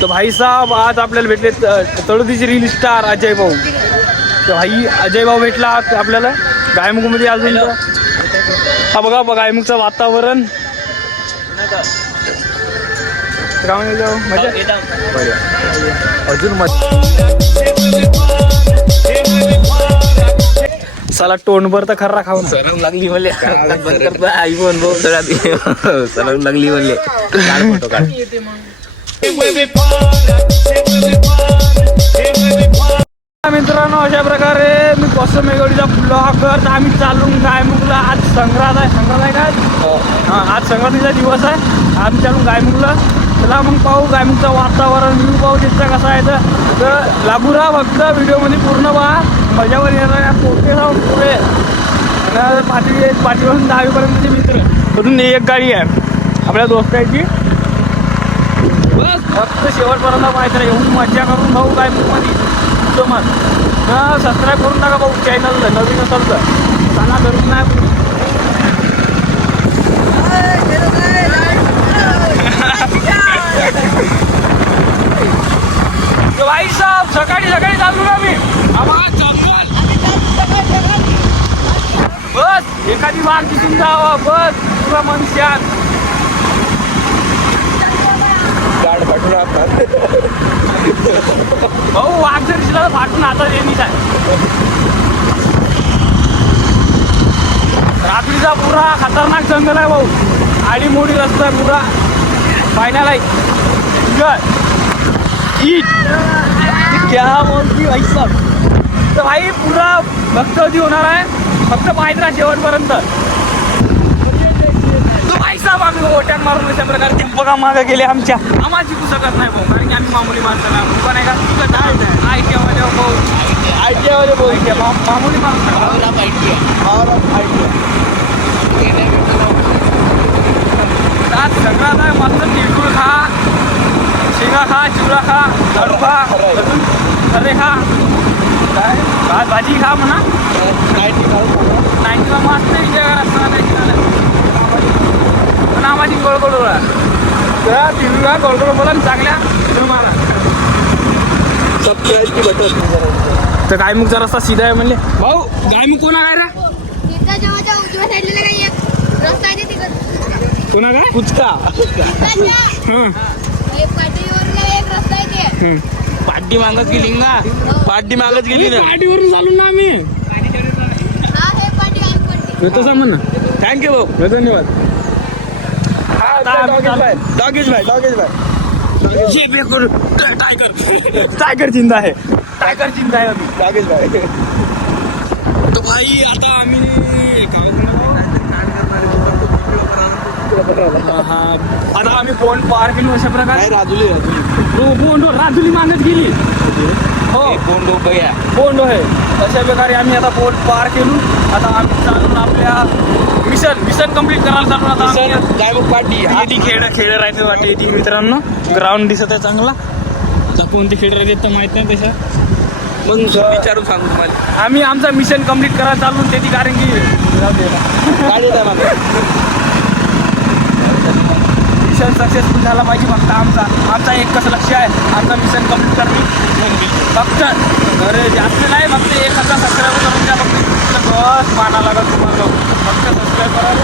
तर भाई साहब आज आपल्याला भेटले तळोदीचे रील स्टार अजय भाऊ. तर भाई अजय भाऊ भेटला आपल्याला गायमुखमध्ये अजून. हा बघा गायमुखचं वातावरण अजून साला तोंडभर तर खर्रा खाऊ सरम लागली म्हणले आई पण भाऊ सरम लागली म्हणले. फोटो काढ. मित्रांनो अशा प्रकारे मी कसं मेगडीचा ब्लॉग करत आम्ही चालून गायमुखला. आज संक्रांत आहे का? हां आज संक्रांतीचा दिवस आहे. आम्ही चालून गायमुखला. चला मग पाहू गायमुखचं वातावरण व्ह्यू पाहू तिथं कसं आहे. तर लागू राहा फक्त व्हिडिओमध्ये पूर्ण पहा. मजावर येणार पोटे जाऊन पुढे पाठीपासून 10वीपर्यंतचे मित्र म्हणून एक गाडी आहे आपल्या दोस्ताची. बस फक्त शेवटपर्यंत पाहिजे येऊन मजा करून भाऊ गायमुखमध्ये. मग सबस्क्राईब करून टाका भाऊ चॅनल नवीन असेल तर. सांगा करून नाही भाई साहेब सकाळी चालू ना मी बस एखादी वाघ दिसून जावा बस तुला मन शांत. गाड फाटून भाऊ वाघ जर दिसला तर फाटून आता येणीच आहे. रात्रीचा पुरा खतरनाक जंगल आहे भाऊ. आडी मोडी रस्ता आहे पुरा फायनल आहे. क्या बोलती भाई साहब. तर भाई पुरा भक्तवती होणार आहे. फक्त पाहिजे ना शेवटपर्यंत. भाई साहेब आम्ही ओट्यान मारून अशा प्रकारे ते बघा मागं गेले आमच्या. आम्हाला शिकू शकत नाही भाऊ कारण की आम्ही मामुली माणसं नाही. पण आहे का ठीक आहे आय टी आयवाले भाऊ मामुली माणसं आज संक्रांत आहे. मस्त तिळगुळ खा शेंगा खा चिवडा खा लाडू खा अरे खा काय भात भाजी खा म्हणा. 90ला मस्त विजय करा पण आम्हाची गोळगोळोळा तर तिळगुळा गोळगोळ बोला चांगल्या तुम्हाला सबस्क्राईबची बटन. तर गायमुखचा रस्ता सीधा आहे म्हणले भाऊ. गायमुख कोणा काय रे कोणा काय कुचका पाठी मागत गेली ना. पाठी मागत गेली ना. पाठीवरून चालून ना आम्ही तसं म्हण. थँक्यू भाऊ धन्यवाद. टायगर चिंता आहे. तो भाई आता आम्ही आता आम्ही पोंड पार केलो अशा प्रकारे. राजुली मागत गेली हो पोंड आहे. अशा प्रकारे आम्ही आता पोंड पार केलो. आता आम्ही चालून आपल्या मिशन कम्प्लीट करायला चालू. आता गायमुख पाठी खेळ राहायचं वाटते ती मित्रांनो. ग्राउंड दिसत आहे चांगला. आता कोणते खेळ राहते तर माहित नाही तशा. मग विचारून सांगू तुम्हाला. आम्ही आमचा मिशन कम्प्लीट करायला चालू त्याची कारण की मिशन सक्सेसफुल झाला पाहिजे. फक्त आमचा एक कसं लक्ष आहे आमचा मिशन कम्प्लीट करणे. फक्त अरे जास्त नाही फक्त 1000 सबस्क्राईब करून द्या. फक्त बस माना लागत तुम्हाला. फक्त सबस्क्राईब करायला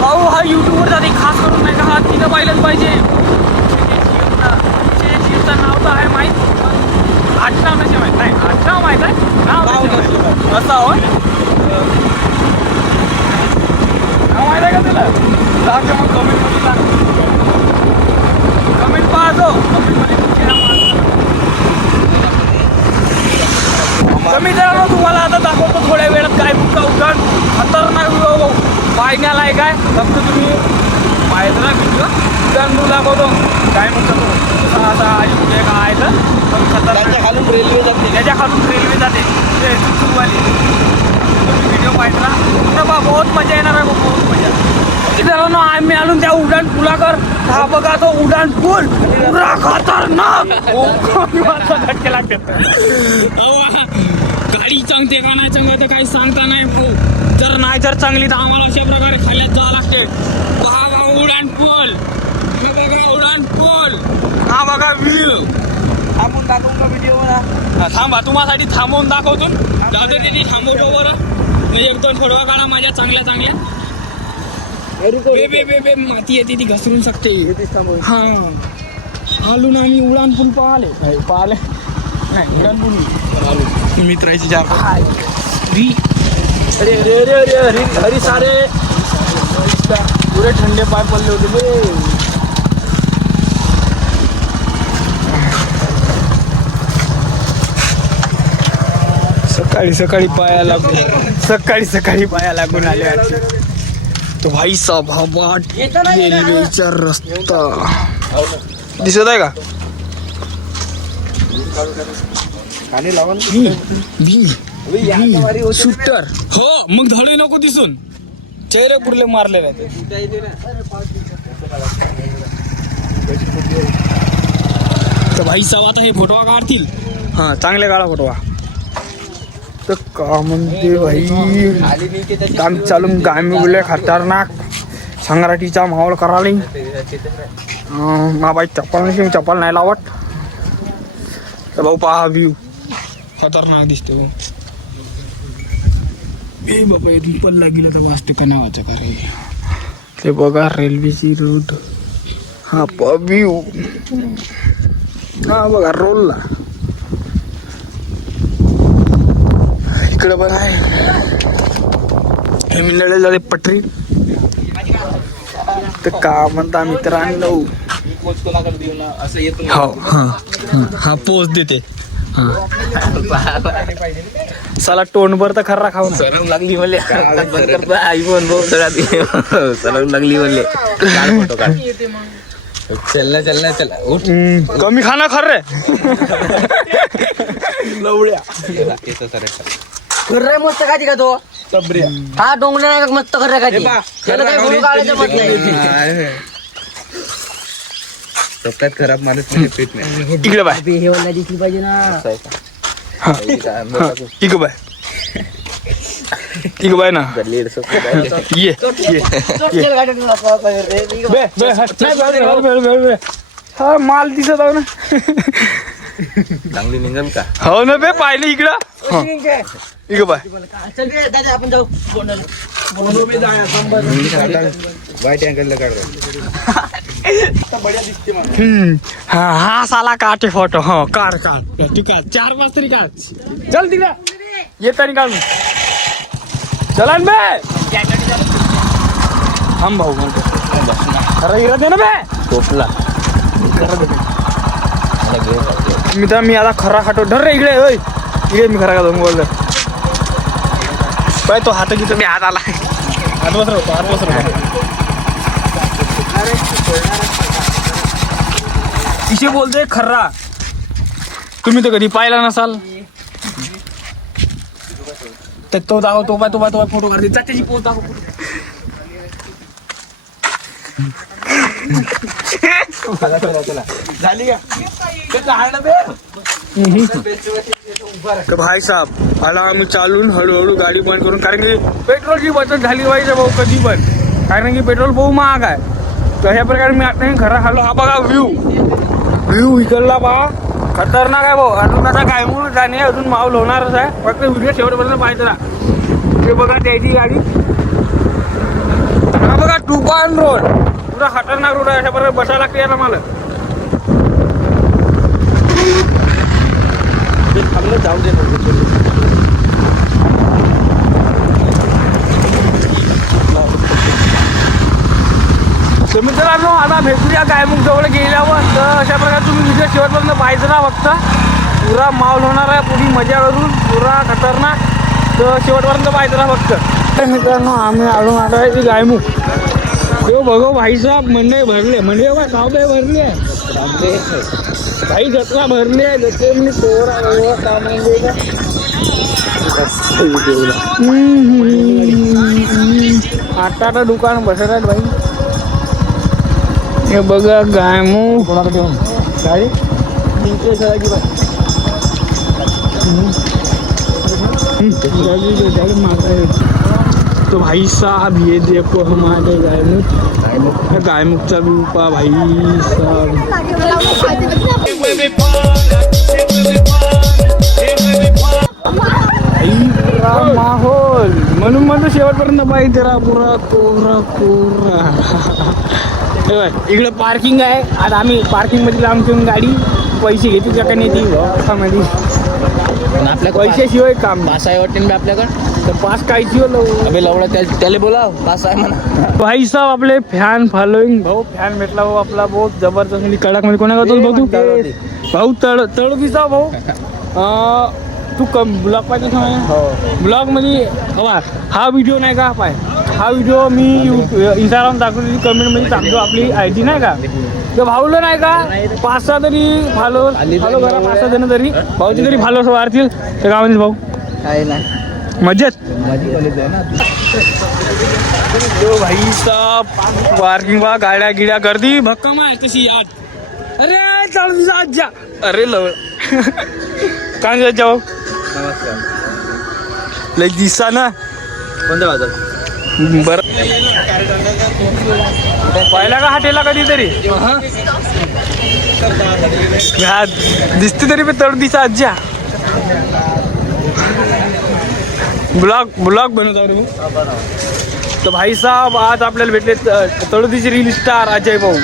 भाऊ. हा युट्यूबवर जाते खास करून नाही का. हा तिथं पाहिलंच पाहिजे. जीवचं नाव तर आहे माहीत. आठराव नसे माहीत नाही. आठराव माहीत आहे नाव असं हो नाव माहीत आहे का तुला. सांग मग कमेंट पाहतो. कमी जरा तुम्हाला आता दाखवतो थोड्या वेळात काय मुक्का उठाण खतरनाक फायनल आहे काय. फक्त तुम्ही पाहिजे ना व्हिडिओ उड्डाण दाखवतो काय म्हणतो असा कुठे काय तर खतरनाक खालून रेल्वे जाते. त्याच्या खालून रेल्वे जाते ते सुरूवाली. तुम्ही व्हिडिओ पाहिजे ना बा बहुत मजा येणार आहे. बहुत मजा. मित्रांनो आम्ही आलो त्या उड्डाण पुलाकर. हा बघा तो उड्डाण पूल पुरा खतरनाक. धटके लागतात गाडी चांगते का नाही चांगलं काही सांगता नाही भाऊ. जर नाही जर चांगली तर आम्हाला अशा प्रकारे खाल्ल्यात जावं लागते. पहा उडान पूल, हे बघा उडान पूल, हा बघा व्ह्यू. थांबून दाखवू का व्हिडिओ मला? थांबा तुम्हासाठी थांबवून दाखवतो. जाऊ दे तिथे थांबवतो बरं. म्हणजे एक दोन फोटो काढा माझ्या चांगल्या चांगल्या. बे बे बे बे माती येते ती घसरून शकते. हा आलू ना आम्ही उडान पूल पाहिले नाही उडान पूल मित्राची चार अरे अरे अरे अरे हरी हरी सारे पुरे ठंडे पाय पडले होते बे. सकाळी पाया लागून आले. तो भाई साहब हा बाट रेल्वेचा रस्ता दिसत आहे का? शूटर हो मग धडे नको दिसून चेहरे पुरले मारलेले तर भाई साहब आता हे फोटो काढतील. हा चांगले काढा फोटो. तर का म्हणते भाई काम चालून गामी बोलले खतरनाक संग्राटीचा माहोल कराली. बाई चप्पल नाही लावत. तर भाऊ पहा व्ह्यू खतरनाक दिसतो. ए बाबा इथून पल्ला गेला तर वाचते का नावाचं का रे. ते बघा रेल्वेची रोड. हा व्ह्यू हा बघा रोलला इकडं पण आहे. हे मिळाले झाले पटरी. तर का म्हणता मित्रांनो हो हा पोच देते. साला तोंडभर तर खर्रा खाऊ सरम लागली म्हणले. बंद करता आईफोन भाऊ सरम लागली म्हणले. फोटो काढ. चल उठ. कमी खाना खर रे लवड्या. खर्रे मस्त खाती का तो हा डोंगऱ्या मस्त खर्रे खाती. त्याला काही फोटो काढायचं मत नाही. सप्ताहात खराब माणूस म्हणजे पेट नाही. इकडे बाय हे वाला दिसली पाहिजे ना. इकडे बाय इकडे बाय ना ये हा माल दिसत आहो ना. चांगली निघल का? हो ना बे पाहिले इकडं. इकडे बाय आपण जाऊ वाईट अँगलला काढ. हा साला काटे फोटो. हो काढ तू काढ 4-5 तरी काढ. चल तिकडे येत तरी काढ. चला बे थांब भाऊ म्हणतो खरं हिरत नाही ना बे टोपला मी आता खरा खातो. धर रे इकडे. होय इकडे मी खरा खातो बोललो पाय. तो हात घेतो मी हात आला. हात बसर इशे बोलते खर्रा. तुम्ही तर कधी पाहिला नसाल. तर तो दाखव तो पाय फोटो काढते. त्याची पोच दाखव. झाली का भाई साहेब आला आम्ही चालून हळूहळू गाडी बंद करून. कारण की पेट्रोलची बचत झाली पाहिजे भाऊ कधी पण. कारण की पेट्रोल बहु महाग आहे. तर अशा प्रकारे मी आता खरा खाल्लो. हा बघा व्ह्यू इकडला बा खतरनाक आहे भाऊ. अजून आता काय म्हणून जाणे अजून माहोल होणारच आहे. फक्त व्हिडिओ शेवटपर्यंत पाहिजे ना. ते बघा त्याची गाडी. हा बघा तुफान रोड पुरा खतरनाक रोड आहे. अशा प्रकारे बसायला लागते याला मला. जाऊ दे मित्रांनो आता भेटूया गायमुख जवळ गेल्यावर. तर अशा प्रकारे तुम्ही व्हिडिओ शेवटपर्यंत पाहिजे ना. फक्त पुरा माहोल होणार आहे. पुरी मजा करून पुरा खतरनाक. तर शेवटपर्यंत पाहिजे ना फक्त. मित्रांनो आम्ही आलो आहे गायमुख. हो बघो भाई साहेब मंडई भरले. मंडई बघा गाव काय भरले भाई जत्रा भरली आहे. जत्रे म्हणजे पोरा आता दुकान बसत आहेत भाई. हे बघा गायमुख गाडी तो भाई साहब ये देखो हमारे गायमुखचा व्यू पा भाई साहब माहोल म्हणून म्हणतो शेवटपर्यंत पाहिजे रा पुरा कोरा कोरा इकडे पार्किंग आहे. आता आम्ही पार्किंग मध्ये लांब गाडी पैसे घेतो का नाही ती मध्ये आपल्या पैशाशिवाय काम पास आहे वाटते ना आपल्याकडं. तर पास कायची अबे लवडा त्याला बोला पास आहे म्हणा. भाई साहब आपले फॅन फॉलोईंग भाऊ फॅन भेटला भाऊ आपला बहुत जबरदस्त म्हणजे कडक मध्ये कोणा करतो भाऊ तू भाऊ तळ दिसा भाऊ तू ब्लॉग पाहिजे ब्लॉग मध्ये हवा हा व्हिडिओ नाही का पाय हा व्हिडिओ मी इंस्टाग्राम दाखवली कमेंट मध्ये टाकतो आपली आयडी नाही का तर भाऊला नाही का 5-6 तरी फॉलो करा 5-6 जण तरी भाऊचे तरी फॉलोअर्स वाढतील तर काय म्हणतील भाऊ काय नाही मजेत भाई साहब पार्किंग बा गाड्या गिड्या गर्दी भक्कम आहे तशी याद अरे चालू आज्जा अरे लव काय जाऊ लय दिसा ना कोणत्या बाजार बर पाहिला का हॉटेलला कधीतरी दिसते तरी पण तळ दिसा आज्जा ब्लॉग बनवता रे तर भाई साहब आज आपल्याला भेटले तळोदीचे रील स्टार अजय भाऊ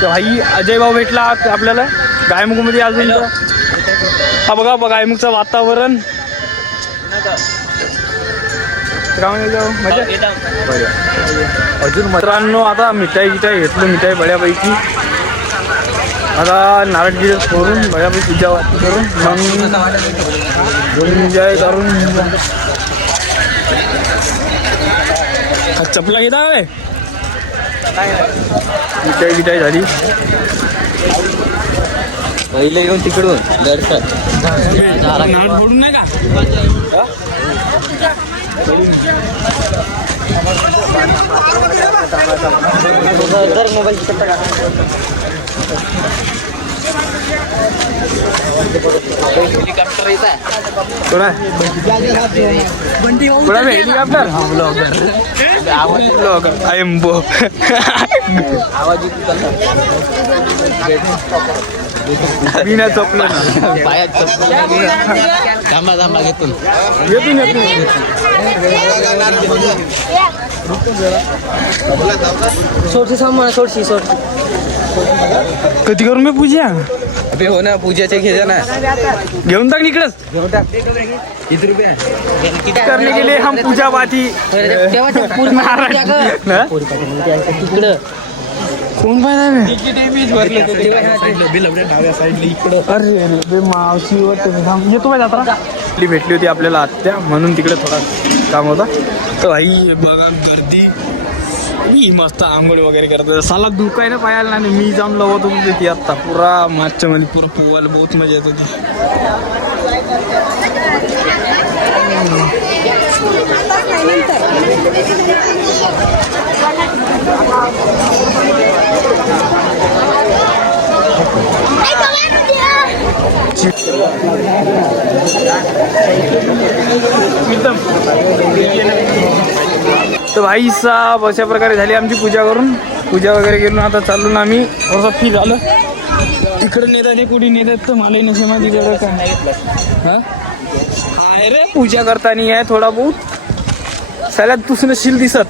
तर भाई अजय भाऊ भेटला आपल्याला गायमुखमध्ये अजून हा बघा गायमुखचं वातावरण अजून मित्रांनो आता मिठाई घेतलं मिठाई बऱ्यापैकी आता नारळ गिरं करून बऱ्यापैकी पूजा करून मग एन्जॉय करून चपला घेता काय मिठाई झाली पहिले येऊन तिकडून दर्शन फोडून नाही का हेलिकॉप्टर येत आहे ब्लॉगर आय एम बो आवाज बिना चपलं पायात थांबा घेतून कधी करून मी पूजा अबे हो ना पूजाचे घे ना घेऊन टाक इकडंच किती रुपये करने के लिए हम पूजा पाठी कोण पाहिजे अरे मावशी येतो पाहिजे आता भेटली होती आपल्याला आत्या म्हणून तिकडे थोडा काम होता तर भाई बघा गर्दी मी मस्त आंघोळ वगैरे करतो साला दुखायला पाहायला नाही मी जाऊन लवत होतो ती आत्ता पुरा मागच्या मध्ये पुरा पोवायला बहुत मजा येत होती तर भाई साहब अशा प्रकारे झाली आमची पूजा वगैरे केली आता चाललो ना आम्ही थोडंसं फी झालं तिकडे नेतात हे कुठे नेतात तर मलाही नसे माझी जरा काय आहे रे पूजा करताना आहे थोडा बहुत सगळ्यात दुसरं शील दिसत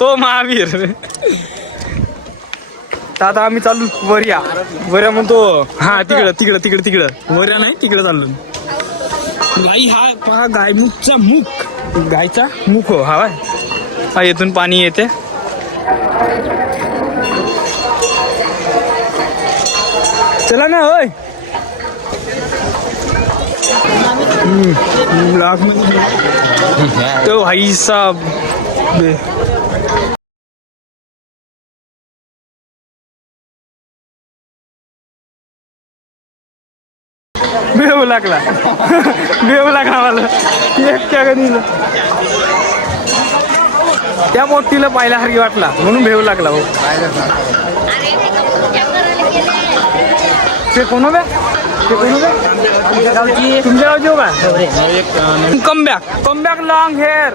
तो महावीर आता आम्ही चालू वऱ्या म्हणतो हा तिकडं वऱ्या नाही तिकडं चाललो गाई हा पहा गायमुखचा मुख गायचा मुख हो हा येथून पाणी येते चला ना होय ब्लॉक मध्ये तो भाई साहब बेव लागला मला एकट्या कधी त्या मोठीला पाहिल्यासारखी वाटला म्हणून भेव लागला भाऊ. ते कोण बे? ते कोण बे? तुमच्या गावची हो का? Come back long hair.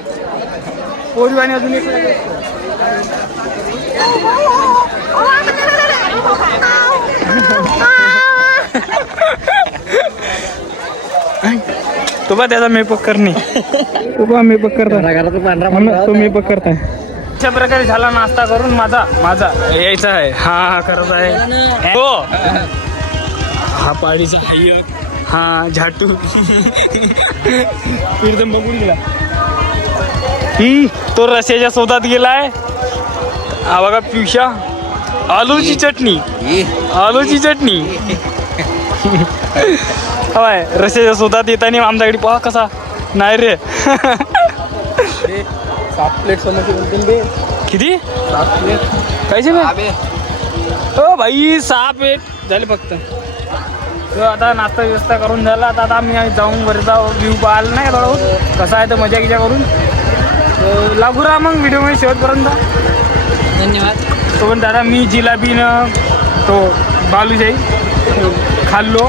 पोरीवाणी अजून एक तो बा त्याचा मेकअप करणे. तो बा मेकअप करता. तो मेकअप करताय. अशा प्रकारे झाला नाश्ता करून माझा यायचा आहे. हा करत आहे हो. हा पाडीचा हायक. हा झाटू एकदम बघून गेला. तो रस्याच्या शोधात गेलाय. हा बघा पिवशा. आलूची चटणी. हवाय रस्याच्या शोधात येताना आमच्याकडे पहा कसा नाही रे. 7 प्लेट समोसे किती? 7 प्लेट कायचे बे? हो भाई 6 प्लेट झाले फक्त. आता नाश्ता व्यवस्था करून झाला. आता आम्ही जाऊन वरचा व्ह्यू पाहिला नाही थोडं कसा आहे तर मजा गिजा करून लागू राहा मग व्हिडिओमध्ये शेवटपर्यंत. धन्यवाद. तो पण दादा मी जिलाबीनं तो बालूशाही खाल्लो.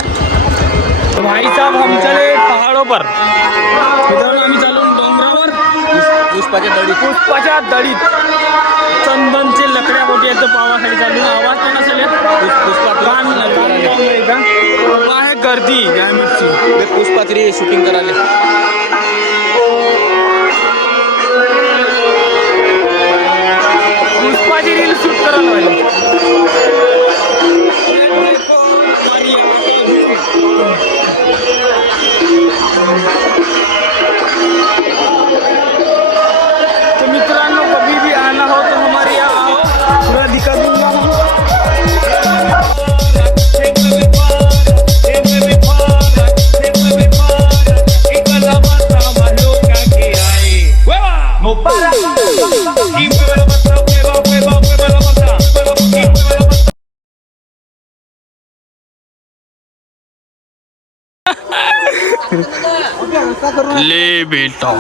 भाई साहब हम चले पहाड़ों पर. आम्ही चालू डोंगरावर पुष्पाच्या दडीत चंदनचे लकड्या बोटी याचं पावासाठी चालू. आवाज पण असेल आहे गर्दी गायमिरची. पुष्पाची शूटिंग करायला पुष्पाची रील शूट करायला. तो मित्रांनो कभी भी आना हो तो हमारे यहाँ आओ. पूरा दिखा दूंगा. ले बेटा.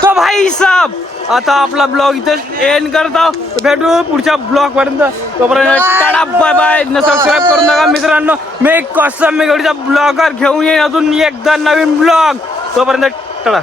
तो भाई साहब आता आपला ब्लॉग इथे एंड करता. भेटू पुढच्या ब्लॉग पर्यंत. तोपर्यंत टाटा बाय बाय. सबस्क्राईब करून टाका मित्रांनो. मी कसं मेघडीचा ब्लॉगर घेऊन येईन अजून एकदा नवीन ब्लॉग. तोपर्यंत टाटा.